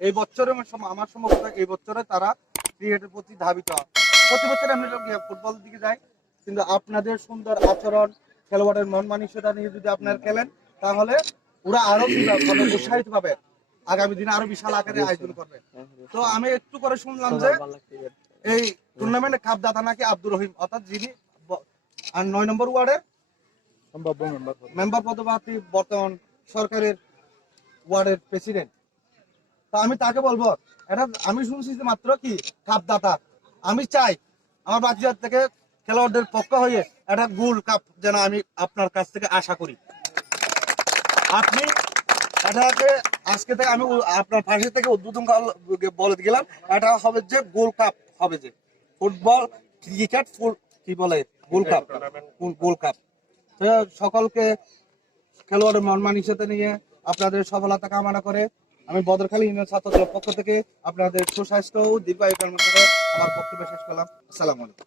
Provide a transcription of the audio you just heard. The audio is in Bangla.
এই বছরে আমার সম্ভবত এই বছরে তারা ক্রিকেটের প্রতি ধাবিত হয়। প্রতি বছর এমনি ফুটবল দিকে যায়, কিন্তু আপনাদের সুন্দর আচরণ, খেলোয়াড়ের মন মানসিকতা নিয়ে যদি আপনারা খেলেন, তাহলে ওরা আরো উৎসাহিত পাবে, আগামী দিনে আরো বিশাল আকারে আয়োজন করবে। তো আমি একটু করে শুনলাম যে এই টুর্নামেন্টে কাপ দাতা নাকি আব্দুর রহিম, অর্থাৎ যিনি 9 নম্বর ওয়ার্ডের মেম্বার পদপ্রার্থী, বর্তমান সরকারের ওয়ার্ডের প্রেসিডেন্ট। তো আমি তাকে বলবো, এটা আমি শুনছি যে মাত্র কি কাপ দাতা, আমি চাই আমার বাচ্চার থেকে খেলোয়াড়দের পক্ষ হয়ে একটা গোল্ড কাপ যেন আমি আপনার কাছ থেকে আশা করি। আপনি এটাকে আজকে থেকে আমি আপনার পাশে থেকে উদ্বোধন বলে গেলাম, এটা হবে যে গোল্ড কাপ হবে, যে ফুটবল ক্রিকেট কি বলে গোল্ড কাপ, গোল্ড কাপ। সকলকে খেলোয়াড়ের মন মানসিকতা নিয়ে আপনাদের সফলতা কামনা করে আমি বদরখালী ইউনিয়ন ছাত্র দলের পক্ষ থেকে আপনাদের সুস্বাস্থ্য ও দীর্ঘায়ু কামনা করে আমার বক্তব্য শেষ করলাম। আসসালামু আলাইকুম।